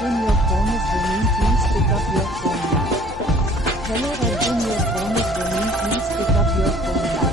Arjun, your phone is ringing. Please pick up your phone now. Hello Arjun, your phone is ringing. Please pick up your phone now.